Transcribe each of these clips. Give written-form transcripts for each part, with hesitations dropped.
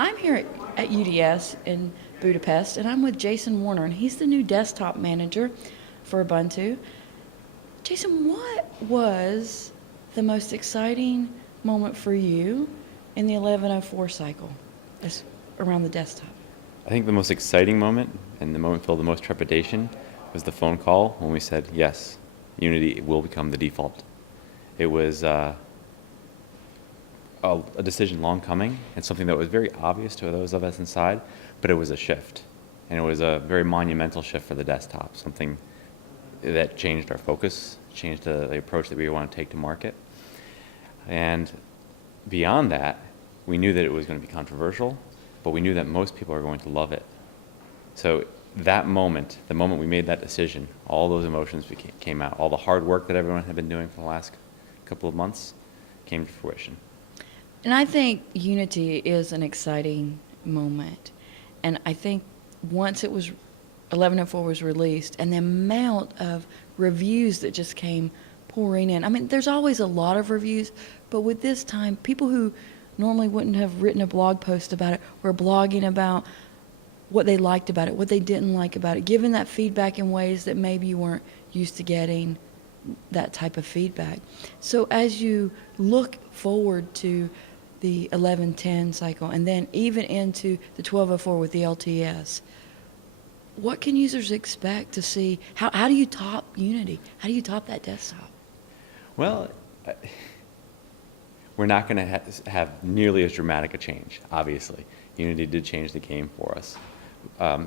I'm here at UDS in Budapest, and I'm with Jason Warner, and he's the new desktop manager for Ubuntu. Jason, what was the most exciting moment for you in the 1104 cycle around the desktop? I think the most exciting moment and the moment filled the most trepidation was the phone call when we said, yes, Unity will become the default. It was a decision long coming and something that was very obvious to those of us inside, but it was a shift. And it was a very monumental shift for the desktop, something that changed our focus, changed the approach that we want to take to market. And beyond that, we knew that it was going to be controversial, but we knew that most people are going to love it. So that moment, the moment we made that decision, all those emotions came out. All the hard work that everyone had been doing for the last couple of months came to fruition. And I think Unity is an exciting moment. And I think once 1104 was released, and the amount of reviews that just came pouring in. I mean, there's always a lot of reviews, but with this time, people who normally wouldn't have written a blog post about it were blogging about what they liked about it, what they didn't like about it, giving that feedback in ways that maybe you weren't used to getting that type of feedback. So as you look forward to the 1110 cycle and then even into the 1204 with the LTS, what can users expect to see? How do you top Unity? How do you top that desktop? Well, we're not going to have nearly as dramatic a change, obviously. Unity did change the game for us.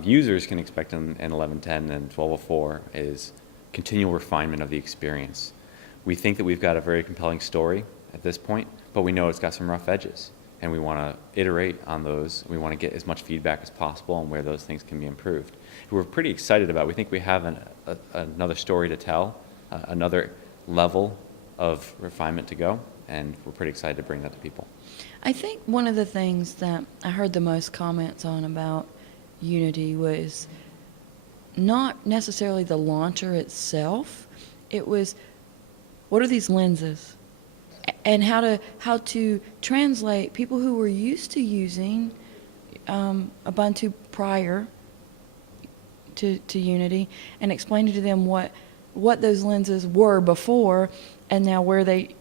Users can expect in 1110 and 1204 is continual refinement of the experience. We think that we've got a very compelling story at this point, but we know it's got some rough edges, and we want to iterate on those. We want to get as much feedback as possible on where those things can be improved. We're pretty excited about it. We think we have another story to tell, another level of refinement to go, and we're pretty excited to bring that to people. I think one of the things that I heard the most comments on about Unity was not necessarily the launcher itself. It was, what are these lenses? And how to translate people who were used to using Ubuntu prior to Unity and explaining to them what those lenses were before and now where they,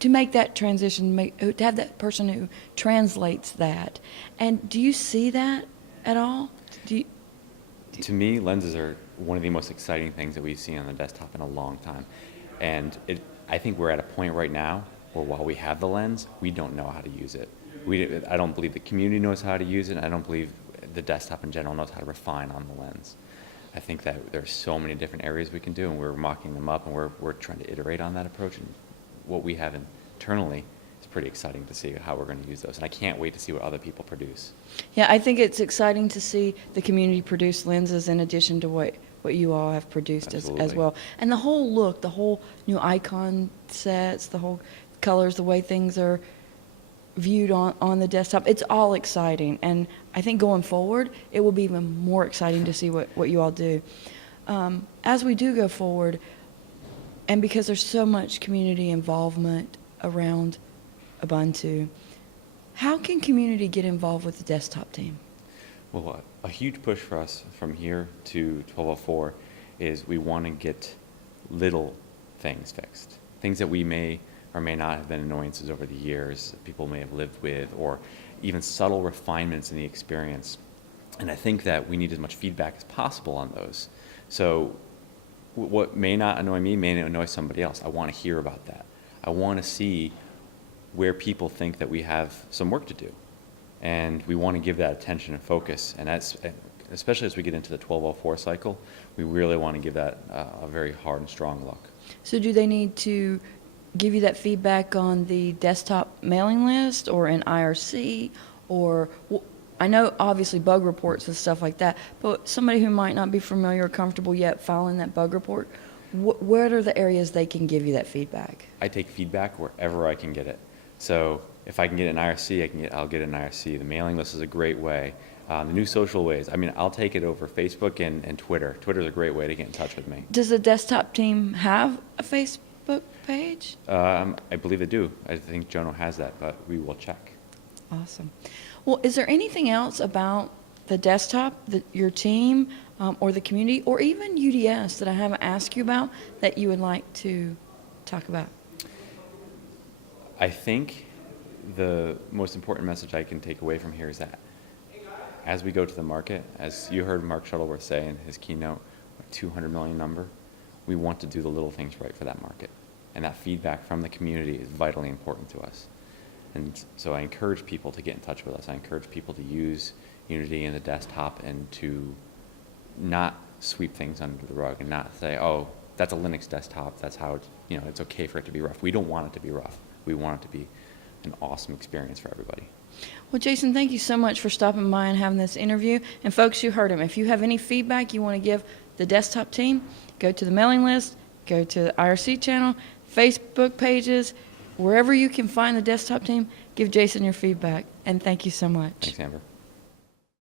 to make that transition, to have that person who translates that. And do you see that at all? To me, lenses are one of the most exciting things that we've seen on the desktop in a long time. And I think we're at a point right now where while we have the lens, we don't know how to use it. I don't believe the community knows how to use it, and I don't believe the desktop in general knows how to refine on the lens. I think that there's so many different areas we can do, and we're mocking them up, and we're trying to iterate on that approach. And what we have internally is pretty exciting to see how we're going to use those. And I can't wait to see what other people produce. Yeah, I think it's exciting to see the community produce lenses in addition to what you all have produced as well. And the whole look, the whole new icon sets, the whole colors, the way things are viewed on the desktop, it's all exciting. And I think going forward, it will be even more exciting to see what you all do. As we do go forward, and because there's so much community involvement around Ubuntu, how can community get involved with the desktop team? Well, a huge push for us from here to 1204 is we want to get little things fixed. Things that we may or may not have been annoyances over the years, people may have lived with, or even subtle refinements in the experience. And I think that we need as much feedback as possible on those. So what may not annoy me may annoy somebody else. I want to hear about that. I want to see where people think that we have some work to do. And we want to give that attention and focus. And that's, especially as we get into the 1204 cycle, we really want to give that a very hard and strong look. So do they need to give you that feedback on the desktop mailing list or in IRC? Or, I know obviously bug reports and stuff like that, but somebody who might not be familiar or comfortable yet filing that bug report, what are the areas they can give you that feedback? I take feedback wherever I can get it. So if I can get it in IRC, I'll get it in IRC. The mailing list is a great way. The new social ways, I mean, I'll take it over Facebook and Twitter. Twitter's a great way to get in touch with me. Does the desktop team have a Facebook page? I believe they do. I think Jono has that, but we will check. Awesome. Well, is there anything else about the desktop, your team, or the community, or even UDS that I haven't asked you about that you would like to talk about? I think the most important message I can take away from here is that as we go to the market, as you heard Mark Shuttleworth say in his keynote, a 200 million number, we want to do the little things right for that market. And that feedback from the community is vitally important to us. And so I encourage people to get in touch with us. I encourage people to use Unity in the desktop and to not sweep things under the rug and not say, oh, that's a Linux desktop. That's how it's okay for it to be rough. We don't want it to be rough. We want it to be an awesome experience for everybody. Well, Jason, thank you so much for stopping by and having this interview. And folks, you heard him. If you have any feedback you want to give the desktop team, go to the mailing list, go to the IRC channel, Facebook pages, wherever you can find the desktop team, give Jason your feedback. And thank you so much. Thanks, Amber.